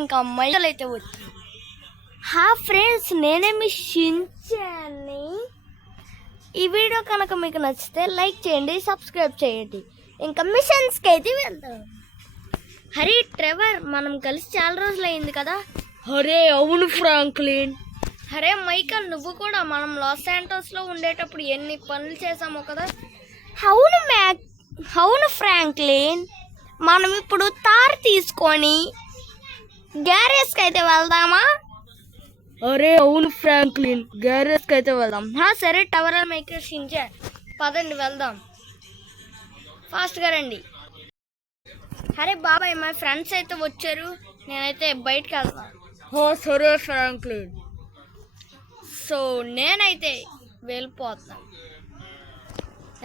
ఇంకా మైకల్ అయితే వచ్చి హా ఫ్రెండ్స్, నేనే మీ షించాన్ని. ఈ వీడియో కనుక మీకు నచ్చితే లైక్ చేయండి, సబ్స్క్రైబ్ చేయండి. ఇంకా మిషన్స్కి అయితే వెళ్దాం. హరే ట్రెవర్, మనం కలిసి చాలా రోజులు అయింది కదా. హరే అవును ఫ్రాంక్లిన్. హరే మైకల్, నువ్వు కూడా మనం లాస్ శాంటోస్లో ఉండేటప్పుడు ఎన్ని పనులు చేసామో కదా. అవును ఫ్రాంక్లిన్, మనం ఇప్పుడు తార్ తీసుకొని గ్యారేజ్కి అయితే వెళ్దామా? అరే అవును ఫ్రాంక్లిన్, గ్యారేజ్కి అయితే వెళ్దాం. సరే టవర్ మేకర్ షించా, పదండి వెళ్దాం, ఫాస్ట్గా రండి. అరే బాబాయ్, మా ఫ్రెండ్స్ అయితే వచ్చారు, నేనైతే బయటకు వెళ్తాను. సరే ఫ్రాంక్లిన్. సో నేనైతే వెళ్ళిపోతాను.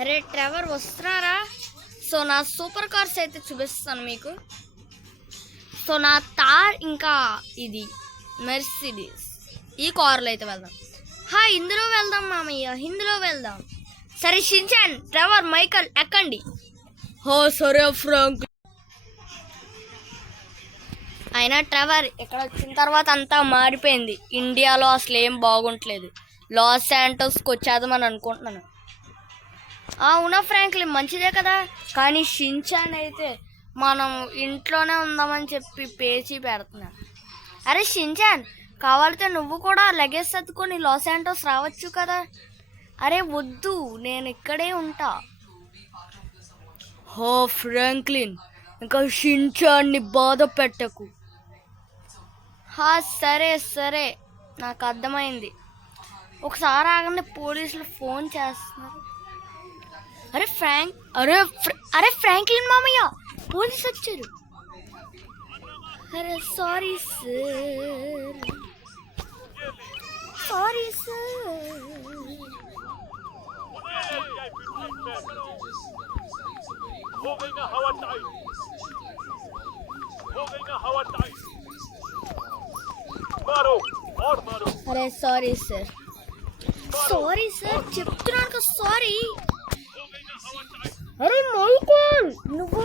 అరే ట్రెవర్ వస్తున్నారా? సో నా సూపర్ కార్స్ అయితే చూపిస్తాను మీకు. సో నా తార్ ఇంకా ఇది మెర్సిడీస్, ఈ కార్లో అయితే వెళ్దాం. ఇందులో వెళ్దాం మామయ్య, ఇందులో వెళ్దాం. సరే షించాన్, ట్రెవర్, మైకల్ ఎక్కండి. సరే ఫ్రాంక్లిన్. అయినా ట్రెవర్, ఇక్కడ వచ్చిన తర్వాత అంతా మారిపోయింది. ఇండియాలో అసలు ఏం బాగుంటలేదు. లాస్ శాంటోస్కి వచ్చేద్దామని అనుకుంటున్నాను. అవునా ఫ్రాంక్లిన్, మంచిదే కదా. కానీ షించాన్ అయితే మనం ఇంట్లోనే ఉందామని చెప్పి పేచీ పెడుతున్నాను. అరే షించాన్, కావాలితే నువ్వు కూడా లగేజ్ సర్దుకొని లాస్ శాంటోస్ రావచ్చు కదా. అరే వద్దు, నేను ఇక్కడే ఉంటా. ఫ్రాంక్లిన్, ఇంకా షించాన్ని బాధ పెట్టకు. సరే సరే, నాకు అర్థమైంది. ఒకసారి ఆగండి, పోలీసులు ఫోన్ చేస్తున్నారు. అరే ఫ్రాంక్లిన్ మామయ్య, పోలీసు వచ్చారు. అరే సారీ సార్. అరే సారీ సార్, చెప్తున్నాను కదా సారీ. అరే మైకల్, నువ్వు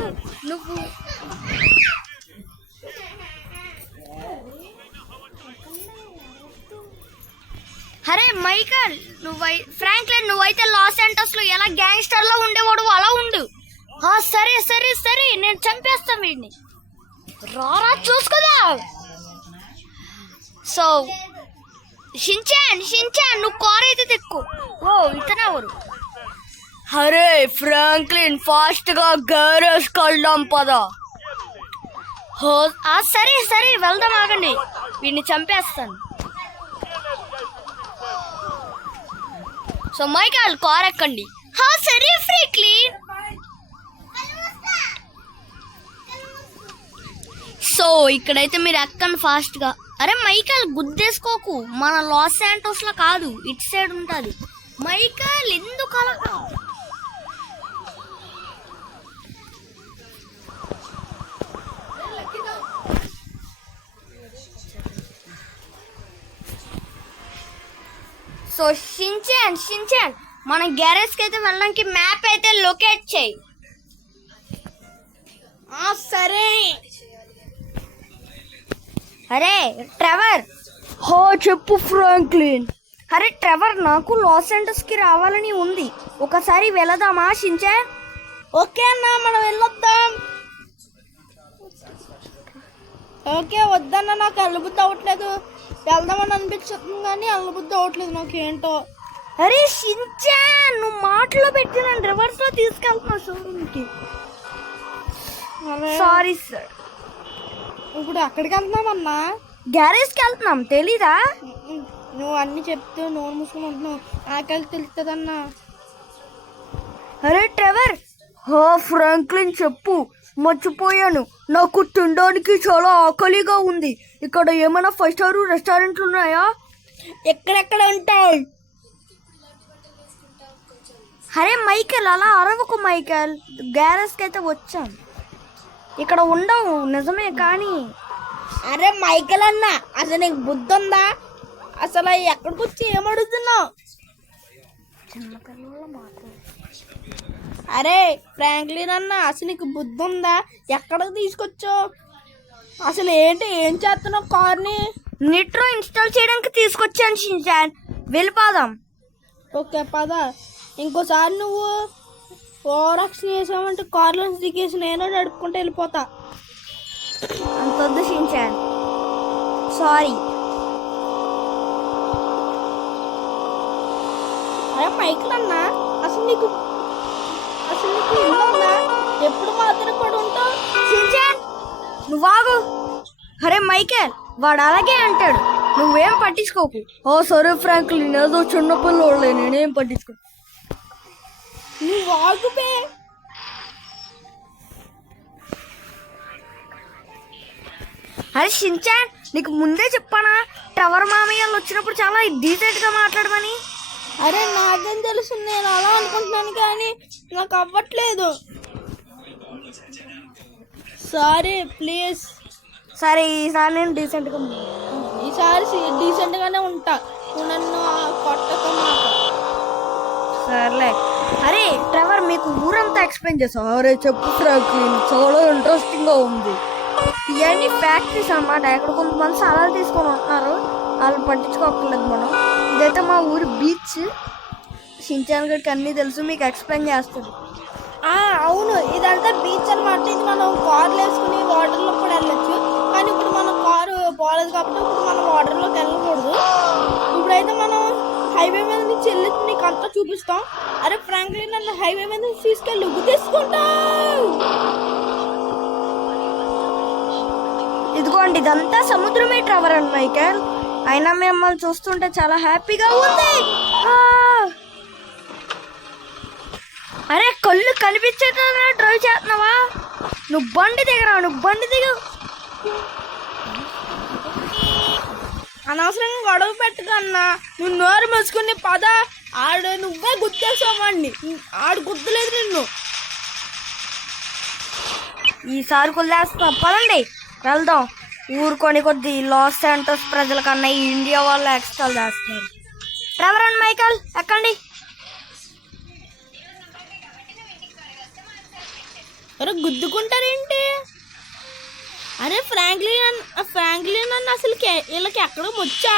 అరే మైకల్, ఫ్రాంక్లిన్, నువ్వైతే లాస్ శాంటోస్లో ఎలా గ్యాంగ్స్టర్లో ఉండేవాడు అలా ఉండు. సరే సరే సరే, నేను చంపేస్తాను వీడిని. రారా చూసుకోదా. సో షించాన్, నువ్వు కార్ అయితే తెక్కు. ఇతనెవరు? అరే ఫ్రాంక్లిన్, ఫాస్ట్ గా గ్యారేజ్ కళ్దాం పదా. సరే సరే వెళ్దాం, ఆగండి, వీడిని చంపేస్తాను. సో మైకల్, కార్ ఎక్కండి. సరే ఫ్రాంక్లిన్. సో ఇక్కడైతే మీరు ఎక్కండి ఫాస్ట్గా. అరే మైకల్, గుద్దేసుకోకు, మన లాస్ శాంటోస్లో కాదు, ఇటు సైడ్ ఉంటుంది. మైకల్ ఎందుకు అలా? సో షించాన్, మన గ్యారేజ్కి అయితే వెళ్ళడానికి మ్యాప్ అయితే లొకేట్ చేయి. సరే. అరే ట్రెవర్. చెప్పు ఫ్రాంక్లిన్. అరే ట్రెవర్, నాకు లాస్ శాంటోస్కి రావాలని ఉంది, ఒకసారి వెళదామా షించాన్? ఓకే అన్నా, మనం వెళ్ళొద్దాం. ఓకే, వద్దన్నా, నాకు వెళ్ళబుద్ధి అవ్వట్లేదు. వెళ్దామని అనిపించుతుంది కానీ వెళ్ళబుద్ధి అవ్వట్లేదు నాకేంటో. అరే షించాన్, నువ్వు మాటలో పెట్టి నన్ను రివర్స్లో తీసుకెళ్తున్నావు షోరూమ్కి. Sorry sir. ఇప్పుడు ఎక్కడికి వెళ్తున్నామన్నా? గ్యారేజ్కి వెళ్తున్నాం, తెలీదా? నువ్వు అన్నీ చెప్తూ నోరు మూసుకుని ఉంటున్నావు, ఆకలి తెలుస్తుందన్నా. అరే ట్రెవర్. ఫ్రాంక్లిన్ చెప్పు, మర్చిపోయాను, నాకు తినడానికి చాలా ఆకలిగా ఉంది. ఇక్కడ ఏమైనా 5 స్టార్ రెస్టారెంట్లు ఉన్నాయా? ఎక్కడెక్కడ ఉంటాయి? అరే మైకల్, అలా అరవకు మైకల్, గ్యారేజ్కి అయితే వచ్చాం, ఇక్కడ ఉండవు నిజమే కానీ. అరే మైకల్ అన్న, అసలు నీకు బుద్ధి ఉందా? అసలు ఎక్కడికి వచ్చి ఏమడుగుతున్నావు? చిన్నపిల్లల మాట. అరే ఫ్రాంక్లిన్ అన్న, అసలు నీకు బుద్ధి ఉందా? ఎక్కడికి తీసుకొచ్చావు? అసలు ఏంటి, ఏం చేస్తున్నావు కార్ని? నిట్రో ఇన్స్టాల్ చేయడానికి తీసుకొచ్చాను షించాన్. వెళ్ళిపోదాం. ఓకే పద. ఇంకోసారి నువ్వు ఓవరాక్షన్ చేసావంటే కార్లో దిగేసి నేను నడుపుకుంటూ వెళ్ళిపోతా. అంత వద్దు షించాన్, సారీ. అరే మైకిల్ అన్న, అసలు నీకు ఇల్లు ఎప్పుడు మాత్రం పడి ఉంటావు? షించాన్ నువ్వు ఆగు. అరే మైకేల్, వాడు అలాగే అంటాడు, నువ్వేం పట్టించుకోకు. ఓ సరే ఫ్రాంక్లిన్, ఏదో చిన్న పిల్లోడులే, నేనేం పట్టించుకో. నువ్వు ఆగుపే. అరే షించాన్, నీకు ముందే చెప్పానా ట్రెవర్ మామయ్యలు వచ్చినప్పుడు చాలా డీసెంట్ గా మాట్లాడమని? అరే నాకేం తెలుసు, నేను అలా అనుకుంటున్నాను కానీ నాకు అవ్వట్లేదు. Sorry please. సరే ఈసారి నేను డీసెంట్ గా ఈసారి డీసెంట్ గానే ఉంటా, నువ్వు నన్ను కొట్టక మాట. సర్లే. అరే ట్రెవర్, మీకు ఊరంతా ఎక్స్ప్లెయిన్ చేసాం. అరే చెప్పు ఫ్రాంక్లిన్, చాలా ఇంట్రెస్టింగ్ గా ఉంది. ఇవన్నీ ఫ్యాక్టరీస్ అన్నమాట. ఇక్కడ కొంతమంది సలాలు తీసుకొని ఉంటున్నారు, వాళ్ళని పట్టించుకోకర్లేదు మనం. ఇదైతే మా ఊరి బీచ్. షించాన్ గడికి అన్నీ తెలుసు, మీకు ఎక్స్ప్లెయిన్ చేస్తాడు. అవును, ఇదంతా బీచ్ అనమాట. ఇది మనం కార్లు వేసుకుని వాటర్లో కూడా వెళ్ళొచ్చు, కానీ ఇప్పుడు మన కారు పోలేదు కాబట్టి ఇప్పుడు మనం వాటర్లోకి వెళ్ళకూడదు. ఇప్పుడైతే మనం హైవే మీద నుంచి వెళ్ళి నీకు అంతా చూపిస్తాం. అరే ఫ్రాంక్లిన్, నన్ను హైవే మీద నుంచి తీసుకెళ్ళి తీసుకుంటా. ఇదిగోండి, ఇదంతా సముద్రమే ట్రెవర్ అండ్ మైకేల్. అయినా మిమ్మల్ని చూస్తుంటే చాలా హ్యాపీగా ఉంది. అరే కళ్ళు కనిపించేటా డ్రైవ్ చేస్తున్నావా? నువ్వు బండి దిగరా, నువ్వు బండి దిగు. అనవసరంగా గొడవ పెట్టకన్నా, నువ్వు నోరు మూసుకుని పద. నువ్వే గుర్తేసావాడిని, ఆడు గుర్తులేదు నిన్ను. ఈసారి కొద్దిలేస్తా, పదండి వెళ్దాం. ఊరుకొని కొద్ది లాస్ ఏంజల్స్ ప్రజల కన్నా ఈ ఇండియా వాళ్ళు ఎక్స్ట్రా చేస్తున్నారు. ట్రెవర్ అండ్ మైకేల్ ఎక్కండి. అరే గుద్దుకుంటారేంటి? అరే ఫ్రాంక్లిన్ అన్న అసలు వీళ్ళకి ఎక్కడ వచ్చా?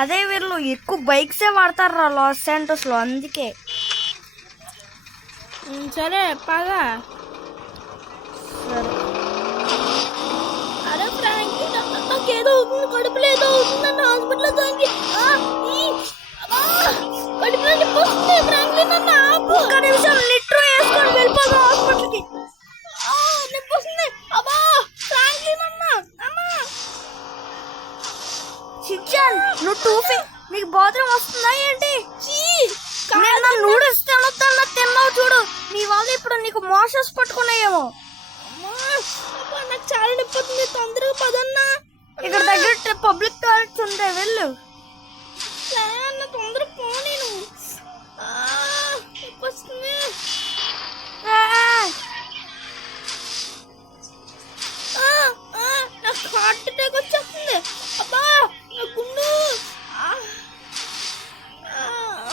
అదే వీళ్ళు ఎక్కువ బైక్సే వాడతారు లాస్ ఏంజల్స్ లో, అందుకే. సరే పద. అరే ఫ్రాంక్లిన్, నాకేదో అవుతుంది, కడుపులో ఏదో అవుతుందన్న హాస్పిటల్లో జాయిన్ కడుపులో నొప్పి వస్తుంది. ఫ్రాంక్లిన్ అన్న ఒక్క నిమిషం, నిట్రో వేసుకొని వెళ్ళిపోదాం హాస్పిటల్కి. నొప్పి వస్తుంది. అబ్బా ఫ్రాంక్లిన్ అన్న, షించాన్ నువ్వు నీకు బాత్రూమ్ వస్తుందా ఏంటి? నేను నూడిల్స్ తిన్నావు చూడు, నీ వల్ల ఇప్పుడు నీకు మోషన్స్ పట్టుకున్నాయేమో. నాకు చాలా నొప్పి వస్తుంది, తొందరగా పదన్నా. ఇక్కడ దగ్గర పబ్లిక్ టాయిలెట్స్ ఉంటాయి, వెళ్ళు. సరే అన్న, తొందరగా పో. నేను నొప్పి వస్తుంది. నాకు హార్ట్ అటాక్ వచ్చేస్తుంది. అబ్బా నా గుండు.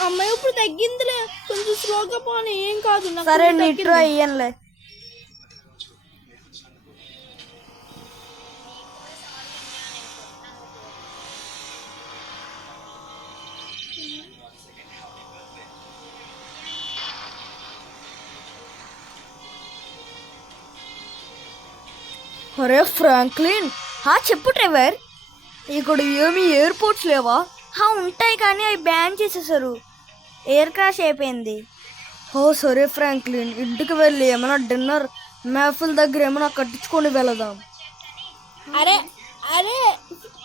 అమ్మాయి ఇప్పుడు తగ్గిందిలే, కొంచెం స్లోగా పోనీ, ఏం కాదు. సరే నిట్రో అయ్యానులే. అరే ఫ్రాంక్లిన్, చెప్పు ట్రెవర్. ఇక్కడ ఏమి ఎయిర్పోర్ట్స్ లేవా? ఉంటాయి కానీ అవి బ్యాన్ చేసేసారు, ఎయిర్ క్రాష్ అయిపోయింది. సరే ఫ్రాంక్లిన్, ఇంటికి వెళ్ళి ఏమైనా డిన్నర్ మేఫిల్ దగ్గర ఏమైనా కట్టించుకొని వెళదాం. అరే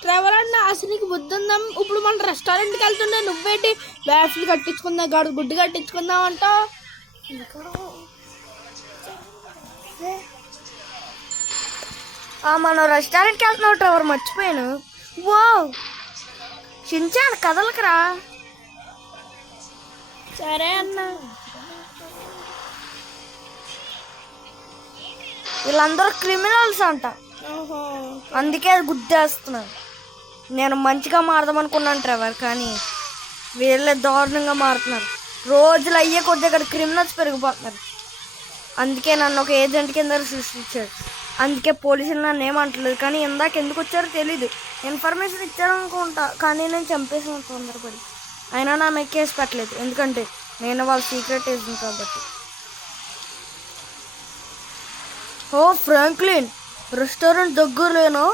ట్రెవర్ అన్న, అసలు నీకు బుద్ధి ఉందాం? ఇప్పుడు మన రెస్టారెంట్కి వెళ్తుండే నువ్వేంటి మేఫిల్ కట్టించుకుందాం, గుడ్డు కట్టించుకుందాం అంటావు? మనం రెస్టారెంట్కి వెళ్తున్నావు ట్రెవర్, మర్చిపోయాను. వావ్ షించాన్, కదలకరా. సరే అన్న. వీళ్ళందరూ క్రిమినల్స్ అంట, అందుకే అది గుద్దేస్తున్నాను. నేను మంచిగా మారదాం అనుకున్నాను ట్రెవర్, కానీ వీళ్ళే దారుణంగా మారుతున్నారు. రోజులు అయ్యే కొద్ది అక్కడ క్రిమినల్స్ పెరిగిపోతున్నారు. అందుకే నన్ను ఒక ఏజెంట్ కింద సృష్టించాడు. అందుకే పోలీసులు నన్ను ఏమంటలేదు. కానీ ఇందాక ఎందుకు వచ్చారో తెలీదు. ఇన్ఫర్మేషన్ ఇచ్చారనుకుంటా, కానీ నేను చంపేసాను తొందరపడి. అయినా నా మీద కేసు పెట్టలేదు, ఎందుకంటే నేను వాళ్ళ సీక్రెట్ ఏజెంట్ కాబట్టి. ఓ ఫ్రాంక్లిన్, రెస్టారెంట్ దగ్గరలేనా?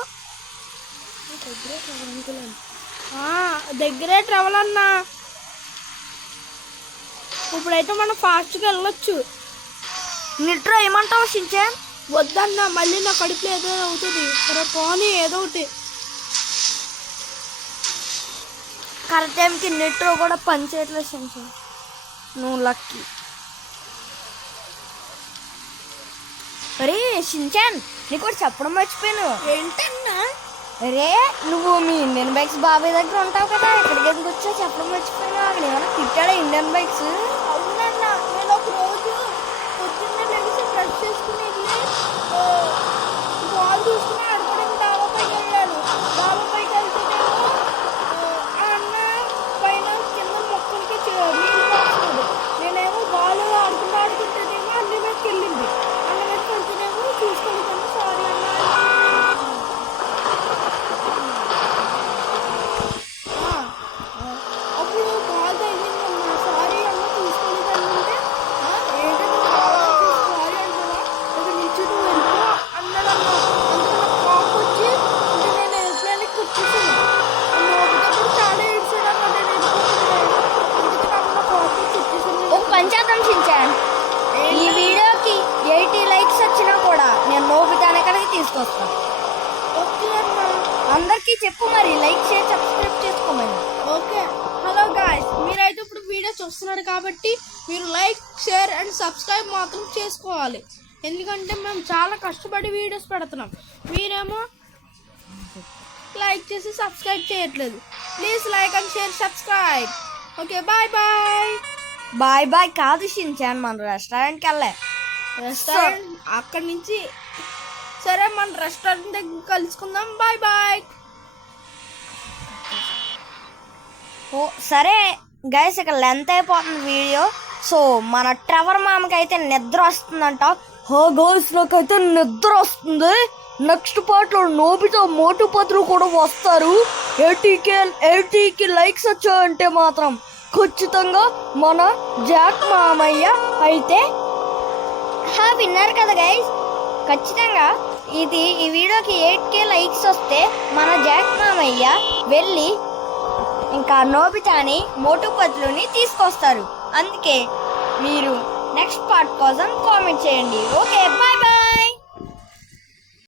దగ్గరే ట్రావెల్ అన్నా. ఇప్పుడైతే మనం ఫాస్ట్గా వెళ్ళొచ్చు. నిట్రా ఏమంటావు షించాన్? వద్దన్నా, మళ్ళీ నా కడుపులో ఏదో అవుతుంది. సరే పోనీ ఏదో ఒకటి. కరెక్ట్ టైంకి నిట్రో కూడా పని చేయట్లేదు షించాన్. నువ్వు లక్కీ. అరే షించాన్, నీకు కూడా చెప్పడం మర్చిపోయాను. ఏంటన్నా? అరే నువ్వు మీ ఇండియన్ బైక్స్ బాబాయ్ దగ్గర ఉంటావు కదా, ఇక్కడికి ఎందుకు వచ్చా చెప్పడం మర్చిపోయాను. అక్కడ ఏమైనా తిట్టాడా ఇండియన్ బైక్స్? అవునన్నా, నేను ఒక రోజు పొద్దున్నే లెగిసి బ్రష్ చేసుకుని బాల్ చూసుకుని ఆడుకోవడానికి డాబా పైకి వెళ్ళాను. డాబా పైకి వెళ్తేనేమో అన్న పైన కింద మొక్కలకి నీళ్ళు పోస్తున్నాడు. నేనేమో బాల్ ఆడుకుంటేనేమో అన్ని మీదకి వెళ్ళింది. అన్న మీదకి వెళ్తేనేమో చూసుకోలేదన్నా, సారీ అన్న. అప్పుడు బాల్ తగిలిందన్నా, సారీ అన్న చూసుకోలేదంటే ఏంటంటే సారీ అంటావా, ఇక్కడ నుంచి నువ్వు వెళ్ళిపో అన్నాడన్నా. అందుకే నాకు కోపం వచ్చి ఇంకా నేను ఎయిర్ప్లేన్కి వచ్చేసాను. నోటికప్పుడు చాలా ఏడ్చాడన్నా, నేను వెళ్ళిపోతున్నాను. అందుకే నాకు నా కోపం వచ్చి వచ్చేసాను. ఒక పని చేద్దాం షించాన్, ఈ వీడియోకి 80 లైక్స్ వచ్చినా కూడా నేను నోబితానే కడిగి తీసుకొస్తాను. ఓకే అన్న. అందరికీ చెప్పు మరి, లైక్ షేర్ సబ్స్క్రైబ్ చేసుకోమని. ఓకే. హలో గాయ్స్, మీరైతే ఇప్పుడు వీడియో చూస్తున్నారు కాబట్టి మీరు లైక్ షేర్ అండ్ సబ్స్క్రైబ్ మాత్రం చేసుకోవాలి. ఎందుకంటే మేము చాలా కష్టపడి వీడియోస్ పెడుతున్నాం. మీరేమో లైక్ చేసి సబ్స్క్రైబ్ చేయట్లేదు. Please like and share subscribe. Okay, bye bye. Bye bye కాదు షించాన్, మన రెస్టారెంట్కి వెళ్ళే. రెస్టారెంట్ అక్కడి నుంచి సరే, మన రెస్టారెంట్ దగ్గర కలుసుకుందాం. Bye bye. ఓ సరే గైస్, ఇక లెంత్ అయిపోతుంది వీడియో. సో మన ట్రెవర్ మామకి అయితే నిద్ర వస్తుందంట. హో గర్ల్స్, నాకైతే నిద్ర వస్తుంది. నెక్స్ట్ పార్ట్లో నోబితా మోటు పత్రు కూడా వస్తారు. 80కి లైక్స్ వచ్చాయంటే మాత్రం ఖచ్చితంగా మన జాక్ మామయ్య అయితే విన్నారు కదా గైస్. ఖచ్చితంగా ఈ వీడియోకి 8K లైక్స్ వస్తే మన జాక్ మామయ్య వెళ్ళి ఇంకా నోబితాని మోటు పత్లుని తీసుకొస్తారు. అందుకే మీరు నెక్స్ట్ పార్ట్ కోసం కామెంట్ చేయండి. Okay, bye bye.